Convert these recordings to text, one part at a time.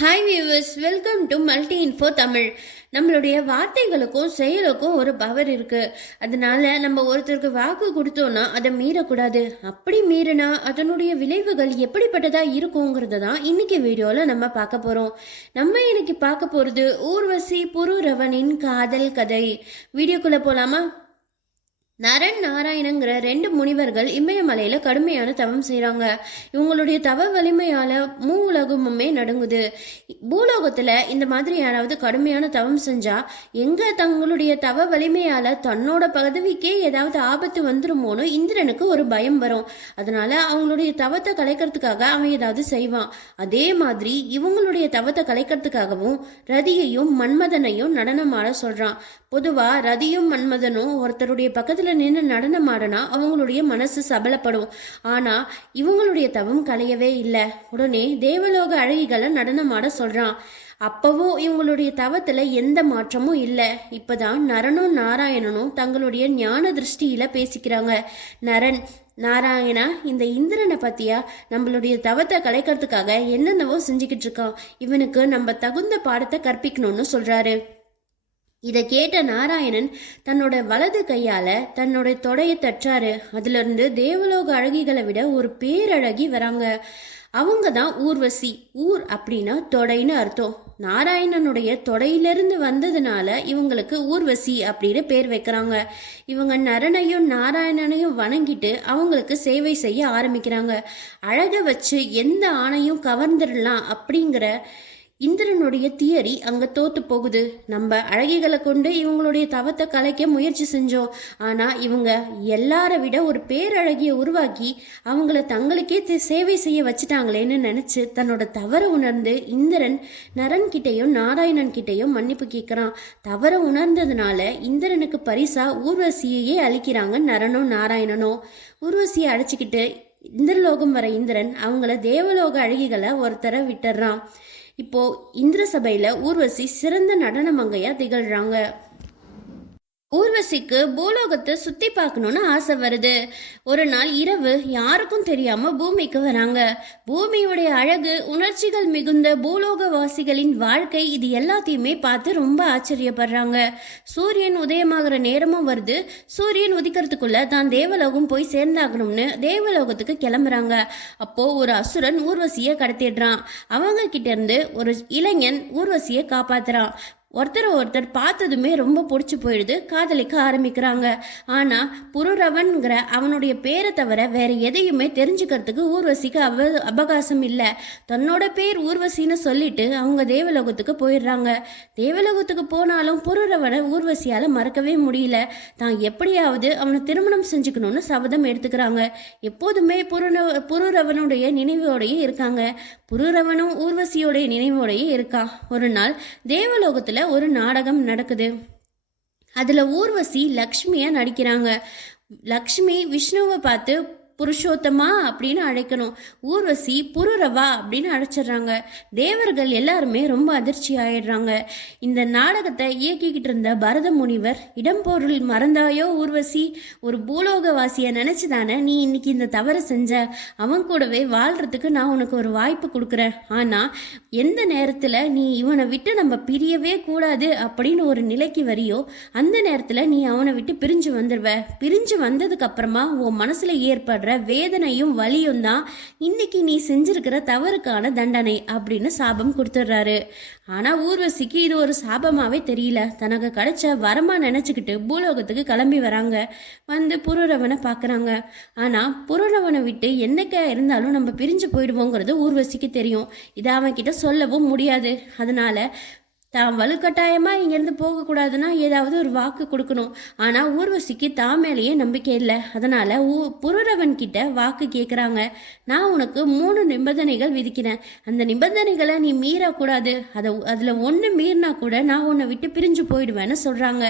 Hi viewers, welcome to multi info Tamil. நம்மளுடைய வார்த்தைகளுக்கும் செயலுக்கும் ஒரு பவர் இருக்கு. அதனால நம்ம ஒருத்தருக்கு வாக்கு கொடுத்தோம்னா அதை மீறக்கூடாது. அப்படி மீறினா அதனுடைய விளைவுகள் எப்படிப்பட்டதா இருக்குங்கிறத தான் இன்னைக்கு வீடியோல நம்ம பார்க்க போறோம். நம்ம இன்னைக்கு பார்க்க போறது ஊர்வசி புரூரவனின் காதல் கதை. வீடியோக்குள்ள போலாமா? நரன் நாராயணங்கிற 2 முனிவர்கள் இமயமலையில கடுமையான தவம் செய்யறாங்க. இவங்களுடைய தவ வலிமையால உலகமுமே நடுங்குது. பூலோகத்துல இந்த மாதிரி யாராவது கடுமையான தவம் செஞ்சா எங்க தங்களுடைய தவ வலிமையால தன்னோட பதவிக்கே ஏதாவது ஆபத்து வந்துருமோன்னு இந்திரனுக்கு ஒரு பயம் வரும். அதனால அவங்களுடைய தவத்தை கலைக்கிறதுக்காக அவன் ஏதாவது செய்வான். அதே மாதிரி இவங்களுடைய தவத்தை கலைக்கிறதுக்காகவும் ரதியையும் மன்மதனையும் நடனமாட சொல்றான். பொதுவா ரதியும் மன்மதனும் ஒருத்தருடைய பக்கத்துல நின்று நடனம் ஆடனா அவங்களுடைய மனசு சபலப்படும். ஆனா இவங்களுடைய தவம் கலையவே இல்லை. உடனே தேவலோக அழகிகளை நடனமாட சொல்றான். அப்பவும் இவங்களுடைய தவத்துல எந்த மாற்றமும் இல்லை. இப்பதான் நரனும் நாராயணனும் தங்களுடைய ஞான திருஷ்டியில பேசிக்கிறாங்க. நரன், நாராயணா, இந்த இந்திரனை பத்தியா நம்மளுடைய தவத்தை கலைக்கிறதுக்காக என்னென்னவோ செஞ்சுக்கிட்டு இருக்கான். இவனுக்கு நம்ம தகுந்த பாடத்தை கற்பிக்கணும்னு சொல்றாரு. இதை கேட்ட நாராயணன் தன்னோட வலது கையால தன்னோட தொடையை தற்றாரு. அதுல இருந்து தேவலோக அழகிகளை விட ஒரு பேரழகி வராங்க. அவங்க தான் ஊர்வசி. ஊர் அப்படின்னா தொடைன்னு அர்த்தம். நாராயணனுடைய தொடையிலிருந்து வந்ததுனால இவங்களுக்கு ஊர்வசி அப்படின்னு பேர் வைக்கிறாங்க. இவங்க நரனையும் நாராயணனையும் வணங்கிட்டு அவங்களுக்கு சேவை செய்ய ஆரம்பிக்கிறாங்க. அழக வச்சு எந்த ஆணையும் கவர்ந்துடலாம் அப்படிங்கிற இந்திரனுடைய தியரி அங்க தோத்து போகுது. நம்ம அழகிகளை கொண்டு இவங்களுடைய தவத்தை கலைக்க முயற்சி செஞ்சோம். ஆனா இவங்க எல்லார விட ஒரு பேரழகிய உருவாக்கி அவங்கள தங்களுக்கே சேவை செய்ய வச்சுட்டாங்களேன்னு நினைச்சு தன்னோட தவற உணர்ந்து இந்திரன் நரன் கிட்டையும் நாராயணன் கிட்டையும் மன்னிப்பு கேட்கிறான். தவற உணர்ந்ததுனால இந்திரனுக்கு பரிசா ஊர்வசியையே அளிக்கிறாங்க நரனும் நாராயணனும். ஊர்வசியை அழைச்சிக்கிட்டு இந்திரலோகம் வர இந்திரன் அவங்கள தேவலோக அழகிகளை ஒருத்தர விட்டுறான். இப்போ இந்திர சபையில ஊர்வசி சிறந்த நடன மங்கையா திகழ்றாங்க. ஊர்வசிக்கு பூலோகத்தை சுத்தி பார்க்கணும்னு ஆசை வருது. ஒரு நாள் இரவு யாருக்கும் தெரியாம பூமிக்கு வராங்க. பூமியுடைய அழகு, உணர்ச்சிகள் மிகுந்த பூலோக வாசிகளின் வாழ்க்கை, இது எல்லாத்தையுமே பார்த்து ரொம்ப ஆச்சரியப்படுறாங்க. சூரியன் உதயமாகிற நேரமும் வருது. சூரியன் உதிக்கிறதுக்குள்ள தான் தேவலோகம் போய் சேர்ந்தாகணும்னு தேவலோகத்துக்கு கிளம்புறாங்க. அப்போ ஒரு அசுரன் ஊர்வசியை கடத்திடுறான். அவங்க கிட்ட இருந்து ஒரு இளைஞன் ஊர்வசியை காப்பாத்துறான். ஒருத்தர் பார்த்ததுமே ரொம்ப பிடிச்சி போயிடுது. காதலிக்க ஆரம்பிக்கிறாங்க. ஆனா புரூரவன்கிற அவனுடைய பேரை தவிர வேற எதையுமே தெரிஞ்சுக்கிறதுக்கு ஊர்வசிக்கு அவகாசம் இல்லை. தன்னோட பேர் ஊர்வசின்னு சொல்லிட்டு அவங்க தேவலோகத்துக்கு போயிடுறாங்க. தேவலோகத்துக்கு போனாலும் புரூரவனை ஊர்வசியால மறக்கவே முடியல. தான் எப்படியாவது அவனை திருமணம் செஞ்சுக்கணும்னு சபதம் எடுத்துக்கிறாங்க. எப்போதுமே புரூரவனுடைய நினைவோடையே இருக்காங்க. புரூரவனும் ஊர்வசியோடைய நினைவோடையே இருக்கான். ஒரு நாள் தேவலோகத்துல ஒரு நாடகம் நடக்குது. அதுல ஊர்வசி லக்ஷ்மியா நடிக்கிறாங்க. லக்ஷ்மி விஷ்ணுவை பார்த்து புருஷோத்தமா அப்படின்னு அழைக்கணும். ஊர்வசி புரூரவா அப்படின்னு அழைச்சிடுறாங்க. தேவர்கள் எல்லாருமே ரொம்ப அதிர்ச்சி ஆயிடுறாங்க. இந்த நாடகத்தை இயக்கிக்கிட்டு இருந்த பரத முனிவர், இடம் பொருள் மறந்தாயோ ஊர்வசி, ஒரு பூலோகவாசிய நினைச்சுதானே நீ இன்னைக்கு இந்த தவறு செஞ்ச. அவன் கூடவே வாழ்றதுக்கு நான் உனக்கு ஒரு வாய்ப்பு கொடுக்குறேன். ஆனா எந்த நேரத்துல நீ இவனை விட்டு நம்ம பிரியவே கூடாது அப்படின்னு ஒரு நிலைக்கு வரியோ அந்த நேரத்துல நீ அவனை விட்டு பிரிஞ்சு வந்துடுவ. பிரிஞ்சு வந்ததுக்கு அப்புறமா உன் மனசுல ஏற்படுற வேதனையும் வலியும் தான் இன்னைக்கு நீ செஞ்சிருக்கிற தவறுக்கான தண்டனை அப்படின்னு சாபம் கொடுத்துடுறாரு. ஆனா ஊர்வசிக்கு இது ஒரு சாபமாவே தெரியல. தனக்கு கிடைச்ச வரமா நினைச்சுக்கிட்டு பூலோகத்துக்கு கிளம்பி வராங்க. வந்து புரூரவனை பாக்குறாங்க. ஆனா புரூரவனை விட்டு என்னைக்கா இருந்தாலும் நம்ம பிரிஞ்சு போயிடுவோங்கிறது ஊர்வசிக்கு தெரியும். இதை அவன் கிட்ட சொல்லவும் முடியாது. அதனால தான் வலுக்கட்டாயமா இங்கேருந்து போகக்கூடாதுன்னா ஏதாவது ஒரு வாக்கு கொடுக்கணும். ஆனா ஊர்வசிக்கு தான் மேலேயே நம்பிக்கை இல்லை. அதனால புரூரவன் கிட்ட வாக்கு கேட்குறாங்க. நான் உனக்கு 3 நிபந்தனைகள் விதிக்கிறேன். அந்த நிபந்தனைகளை நீ மீறக்கூடாது. அதுல ஒன்று மீறினா கூட நான் உன்னை விட்டு பிரிஞ்சு போயிடுவேன்னு சொல்றாங்க.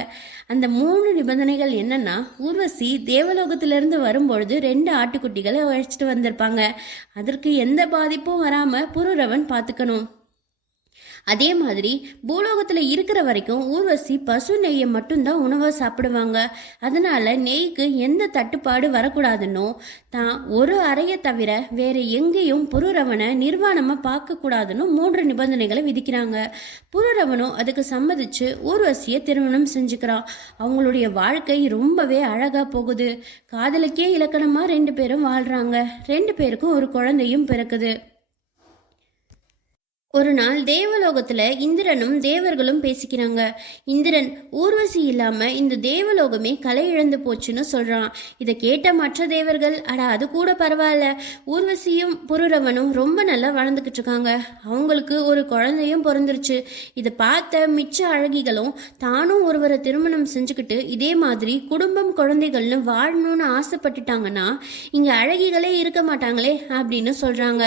அந்த 3 நிபந்தனைகள் என்னன்னா, ஊர்வசி தேவலோகத்திலிருந்து வரும்பொழுது 2 ஆட்டுக்குட்டிகளை அழைச்சிட்டு வந்திருப்பாங்க. அதற்கு எந்த பாதிப்பும் வராம புரூரவன் பார்த்துக்கணும். அதே மாதிரி பூலோகத்துல இருக்கிற வரைக்கும் ஊர்வசி பசு நெய்யை மட்டும்தான் உணவா சாப்பிடுவாங்க. அதனால நெய்க்கு எந்த தட்டுப்பாடு வரக்கூடாதுன்னோ தான் ஒரு அறையை தவிர வேற எங்கேயும் புருரவனை நிர்வாணமா பார்க்க கூடாதுன்னு 3 நிபந்தனைகளை விதிக்கிறாங்க. புருரவனும் அதுக்கு சம்மதிச்சு ஊர்வசியை திருமணம் செஞ்சுக்கிறான். அவங்களுடைய வாழ்க்கை ரொம்பவே அழகா போகுது. காதலுக்கே இலக்கணமா 2 பேரும் வாழ்றாங்க. 2 பேருக்கும் ஒரு குழந்தையும் பிறக்குது. ஒரு நாள் தேவலோகத்துல இந்திரனும் தேவர்களும் பேசிக்கிறாங்க. இந்திரன் ஊர்வசி இல்லாம இந்த தேவலோகமே கலை இழந்து போச்சுன்னு சொல்றான். இதை கேட்ட மற்ற தேவர்கள், அட அது கூட பரவாயில்ல, ஊர்வசியும் புருரவனும் ரொம்ப நல்லா வளர்ந்துக்கிட்டு இருக்காங்க, அவங்களுக்கு ஒரு குழந்தையும் பிறந்துருச்சு. இதை பார்த்த மிச்ச அழகிகளும் தானும் ஒருவரை திருமணம் செஞ்சுக்கிட்டு இதே மாதிரி குடும்பம் குழந்தைகள்னு வாழணும்னு ஆசைப்பட்டுட்டாங்கன்னா இங்க அழகிகளே இருக்க மாட்டாங்களே அப்படின்னு சொல்றாங்க.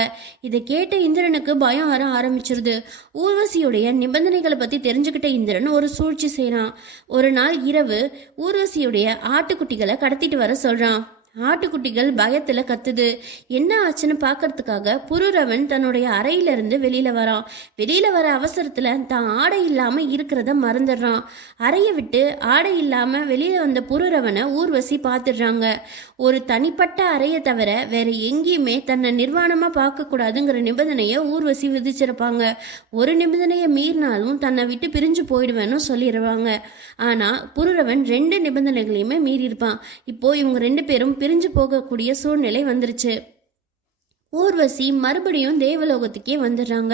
இதை கேட்ட இந்திரனுக்கு பயம் வர ஆரம்பிச்சிருது. ஊர்வசியுடைய நிபந்தனைகளை பத்தி தெரிஞ்சுக்கிட்ட இந்திரன் ஒரு சூழ்ச்சி செய்யறான். ஒரு நாள் இரவு ஊர்வசியுடைய ஆட்டுக்குட்டிகளை கடத்திட்டு வர சொல்றான். ஆட்டுக்குட்டிகள் பயத்துல கத்துது. என்ன ஆச்சுன்னு பாக்கிறதுக்காக புருரவன் தன்னுடைய அறையிலிருந்து வெளியில வரான். வெளியில வர அவசரத்துல தான் ஆடை இல்லாம இருக்கிறத மறந்துடுறான். அறையை விட்டு ஆடை இல்லாம வெளியில வந்த புருரவனை ஊர்வசி பார்த்துடுறாங்க. ஒரு தனிப்பட்ட அறையை தவிர வேற எங்கேயுமே தன்னை நிர்வாணமா பார்க்க கூடாதுங்கிற நிபந்தனையை ஊர்வசி விதிச்சிருப்பாங்க. ஒரு நிபந்தனையை மீறினாலும் தன்னை விட்டு பிரிஞ்சு போயிடுவேன்னு சொல்லிடுவாங்க. ஆனா புருரவன் 2 நிபந்தனைகளையுமே மீறி இருப்பான். இப்போ இவங்க 2 பேரும் பிரிஞ்சு போகக்கூடிய சூழ்நிலை வந்துருச்சு. ஊர்வசி மறுபடியும் தேவலோகத்துக்கே வந்துடுறாங்க.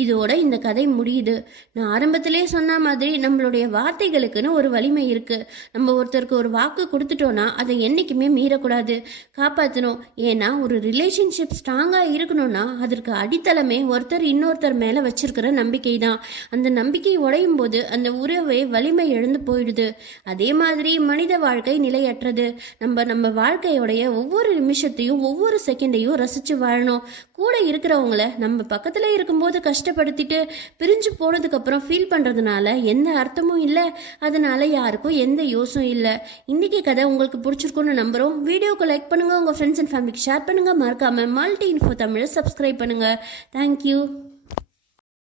இதோட இந்த கதை முடியுது. நான் ஆரம்பத்திலே சொன்ன மாதிரி நம்மளுடைய வார்த்தைகளுக்குன்னு ஒரு வலிமை இருக்கு. நம்ம ஒருத்தருக்கு ஒரு வாக்கு கொடுத்துட்டோம்னா அதை என்னைக்குமே மீறக்கூடாது, காப்பாற்றணும். ஏன்னா ஒரு ரிலேஷன்ஷிப் ஸ்ட்ராங்கா இருக்கணும்னா அதற்கு அடித்தளமே ஒருத்தர் இன்னொருத்தர் மேல வச்சிருக்கிற நம்பிக்கை தான். அந்த நம்பிக்கை உடையும் போது அந்த உறவே வலிமை இழந்து போயிடுது. அதே மாதிரி மனித வாழ்க்கை நிலையற்றது. நம்ம வாழ்க்கையோடைய ஒவ்வொரு நிமிஷத்தையும் ஒவ்வொரு செகண்டையும் ரசிச்சு வாழணும். கூட இருக்கிறவங்கள நம்ம பக்கத்துல இருக்கும்போது கஷ்டப்படுத்திட்டு பிரிஞ்சு போனதுக்கு அப்புறம் ஃபீல் பண்றதுனால எந்த அர்த்தமும் இல்லை. அதனால யாருக்கும் எந்த யோசும் இல்லை. இன்னைக்கு கதை உங்களுக்கு பிடிச்சிருக்கும்னு நம்புறோம். வீடியோக்கு லைக் பண்ணுங்க, உங்க ஃப்ரெண்ட்ஸ் அண்ட் ஃபேமிலிக்கு ஷேர் பண்ணுங்க, மறக்காம மல்டி இன்ஃபோ தமிழை சப்ஸ்கிரைப் பண்ணுங்க. தேங்க்யூ.